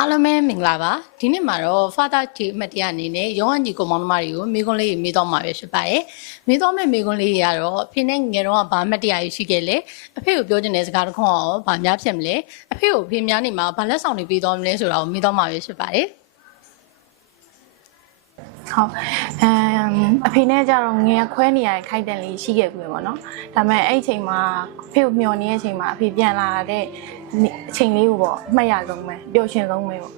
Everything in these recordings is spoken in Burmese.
အားလုံးပဲမင်္ဂလာပါဒီနေ့မှာတော့ Father Day အမှတ်တရအနေနဲ့ရောင်းအညီကိုမောင်နှမတွေကိုမိကွန်းလေးမေးတော့မှာပဲဖြစ်ပါတယ်မေးတော့မဲ့မိကွန်းလေးတွေကတော့အဖေနဲ့ငယ်တော့ဘာအမှတ်တရရှိခဲ့လဲအဖေကိုပြောချင်တဲ့စကားတစ်ခုအောင်ဘာများဖြစ်မလဲအဖေကိုအဖေများနေမှာဘာလက်ဆောင်တွေပေးတော့မလဲဆိုတာကိုမေးတော့မှာပဲဖြစ်ပါတယ်ဟုတ်အဖေနဲ့ကြတော့ငယ်ခွဲနေရတဲ့ခိုက်တန်လေးရှိခဲ့ပြီပေါ့နော်ဒါပေမဲ့အဲ့အချိန်မှာအဖေကိုမျောနေတဲ့အချိန်မှာအဖေပြန်လာတဲ့အချိန်လေးကိုပေါ့မှတ်ရဆုံးပဲပျော်ရွှင်ဆုံးပဲပေါ့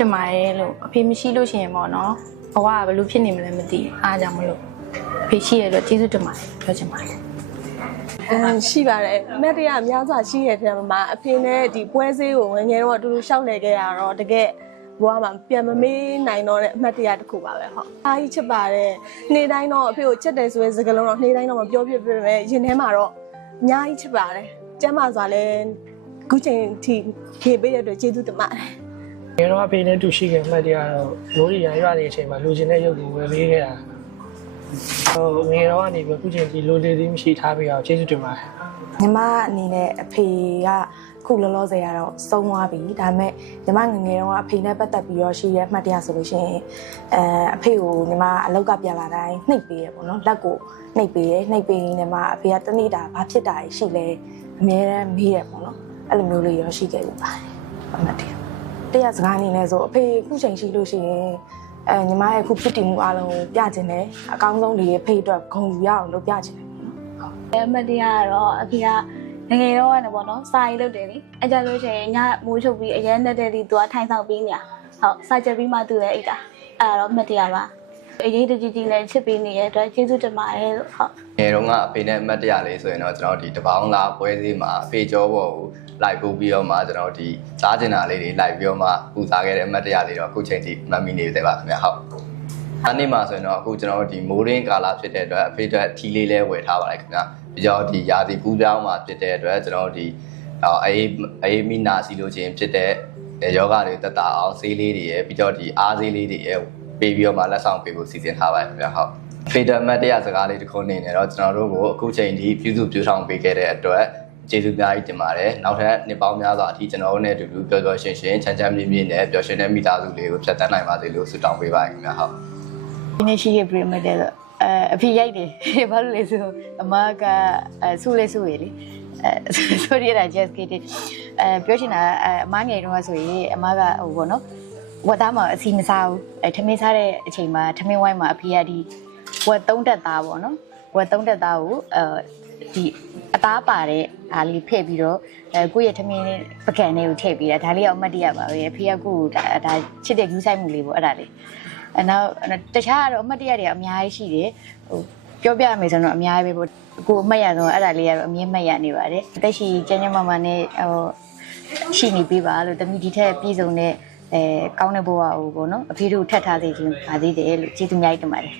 တမရဲ့လို့အဖေမရှိလို့ရှိရင်ပေါ့နော်ဘဝကဘယ်လိုဖြစ်နေမလဲမသိအားကြောင့်မလို့အဖေရှိရတော့ကျေးဇူးတင်ပါတယ်ပြောချင်ပါတယ်ရှိပါတယ်အမတ်တရအများစွာရှိရတဲ့မှာအဖေနဲ့ဒီပွဲစည်းကိုငယ်တော့အတူတူရှောက်နေခဲ့ရတော့တကယ်ဘွားမှာပြန်မမေးနိုင်တော့တဲ့အမှတ်တရတစ်ခုပါပဲဟုတ်အားကြီးချစ်ပါတယ်နေ့တိုင်းတော့အဖေကိုချစ်တယ်ဆိုတဲ့စကားလုံးတော့နေ့တိုင်းတော့မပြောပြပြပဲရင်ထဲမှာတော့အများကြီးချစ်ပါတယ်ကျမ်းမာစွာလဲခုချိန်ထိခေပေးတဲ့အတွက်ကျေးဇူးတင်ပါတယ်ငယ်တော့အဖေနဲ့တူရှိခဲ့အမှတ်တရတော့ရိုးရီရန်ရွာနေတဲ့အချိန်မှာလူချင်းတဲ့ရုပ်ကိုဝယ်ပေးခဲ့တာငယ်တော့ကနေပြီးခုချိန်ဒီလိုလေးသေးမရှိထားပြီးတော့ကျေးဇူးတင်ပါတယ်ညီမအနေနဲ့အဖေကခုလောလောဆယ်ကတော့ဆုံးသွားပြီဒါပေမဲ့ညီမငငယ်တော့အဖေနဲ့ပတ်သက်ပြီးတော့ရှိရဲအမှတ်တရဆိုလို့ရှိရင်အဖေကိုညီမအလောက်ကပြန်လာတိုင်းနှိပ်ပေးရပေါ့နော်လက်ကိုနှိပ်ပေးရနှိပ်ပေးနေမှာအဖေကတနေ့တာဘာဖြစ်တာရှိလဲအများနဲ့မေးရပေါ့နော်အဲ့လိုမျိုးလေးရောရှိခဲ့ပြီပါတယ်အမှတ်တရတရားစကားအနေနဲ့ဆိုအဖေခုချိန်ရှိလို့ရှိရင်ညီမရဲ့ခုဖြစ်တည်မှုအလုံးပြချင်တယ်အကောင်းဆုံးတွေအဖေအတွက်ဂုဏ်ယူရအောင်လုပ်ပြချင်တယ်ပေါ့နော်အမှတ်တရကတော့အဖေကငငယ်တော့ကနေပေါ့နော်စာရေးလုပ်တယ်လေအဲ့ကြလို့ရှိရင်ညမိုးချုပ်ပြီးအရင်တက်တဲ့ဒီသူကထိုင်ဆောင်ပြီးနေတာဟုတ်စာချက်ပြီးမှသူလည်းအိတ်တာအဲ့ဒါတော့မှတ်တရပါအရေးတကြီးကြီးနဲ့ချစ်ပေးနေတဲ့အတွက်ကျေးဇူးတင်ပါတယ်လို့ဟုတ်ငယ်တော့ကအဖေနဲ့အမှတ်တရလေးဆိုရင်တော့ကျွန်တော်ဒီတပေါင်းလားပွဲစည်းမှာအဖေကြောပေါ်ကိုလိုက်ပို့ပြီးတော့မှကျွန်တော်ဒီစားကျင်တာလေးတွေလိုက်ပြီးတော့မှပူစားခဲ့တဲ့အမှတ်တရလေးတော့အခုချိန်ထိမှတ်မိနေသေးပါခင်ဗျာဟုတ်အဲ့ဒီမှာဆိုရင်တော့အခုကျွန်တော်ဒီမိုးရင်းကာလာဖြစ်တဲ့အတွက်အဖေအတွက်ထီလေးလဲဝယ်ထားပါလိုက်ခင်ဗျာပြီးတော့ဒီရာသီကူးပြောင်းမှာဖြစ်တဲ့အတွက်ကျွန်တော်ဒီအေးမီနာစီလိုချင်းဖြစ်တဲ့ယောဂတွေတက်တာအောင်ဆေးလေးတွေရယ်ပြီးတော့ဒီအားဆေးလေးတွေရယ်ပေးပြီးတော့မှလက်ဆောင်ပေးဖို့စီစဉ်ထားပါတယ်ခင်ဗျာဟုတ်ဖေတာမတ်တရားစကားလေးတစ်ခုနေနေတော့ကျွန်တော်တို့ကိုအခုချိန်ထိပြုစုပြောင်းပေးခဲ့တဲ့အတွက်ကျေးဇူးများကြီးတင်ပါတယ်နောက်ထပ်နှစ်ပေါင်းများစွာအထိကျွန်တော်တို့နဲ့အတူတူပျော်ပျော်ရွှင်ရွှင်ချမ်းချမ်းမြေ့မြေ့နဲ့ပျော်ရွှင်တဲ့မိသားစုလေးကိုဖြတ်သန်းနိုင်ပါစေလို့ဆုတောင်းပေးပါခင်ဗျာဟုတ်ဒီနေ့ရှိရပြမယ်တဲ့အဖေရိုက်တယ်ဘာလို့လဲဆိုအမကဆူလေးဆူရလေဆိုရတာ just kidding ပြောချင်တာအမငယ်တုန်းကဆိုရင်အမကဟိုပေါ့နော်ဝတ်သားမှာအစီမစားဘူးထမင်းစားတဲ့အချိန်မှာထမင်းဝိုင်းမှာအဖေကဒီဝတ်သုံးတက်သားပေါ့နော်ဝတ်သုံးတက်သားကိုဒီအသားပါတဲ့အားလေးဖဲ့ပြီးတော့ကိုယ့်ရဲ့ထမင်းပကံလေးကိုထည့်ပြီးတာဒါလေးကအမှတ်တရပါပဲအဖေကကိုယ်ဒါချစ်တဲ့ယူဆိုင်မှုလေးပေါ့အဲ့ဒါလေးနောက်တခြားကတော့အမှတ်တရတွေအများကြီးရှိတယ်ဟိုပြောပြရမယ်ဆိုတော့အများကြီးပဲပေါ့ကိုအမှတ်ရဆုံးအဲ့ဒါလေးကတော့အမြင်မှတ်ရနေပါတယ်အသက်ရှိကျန်းကျန်းမာမာနဲ့ဟိုရှိနေပေးပါလို့တမီဒီထက်ပြည်စုံတဲ့ကောင်းတဲ့ဘဝကိုပေါ့နော်အဖေတို့ထပ်ထားစေချင်ပါသေးတယ်လို့ကျေးဇူးများကြီးတင်ပါတယ်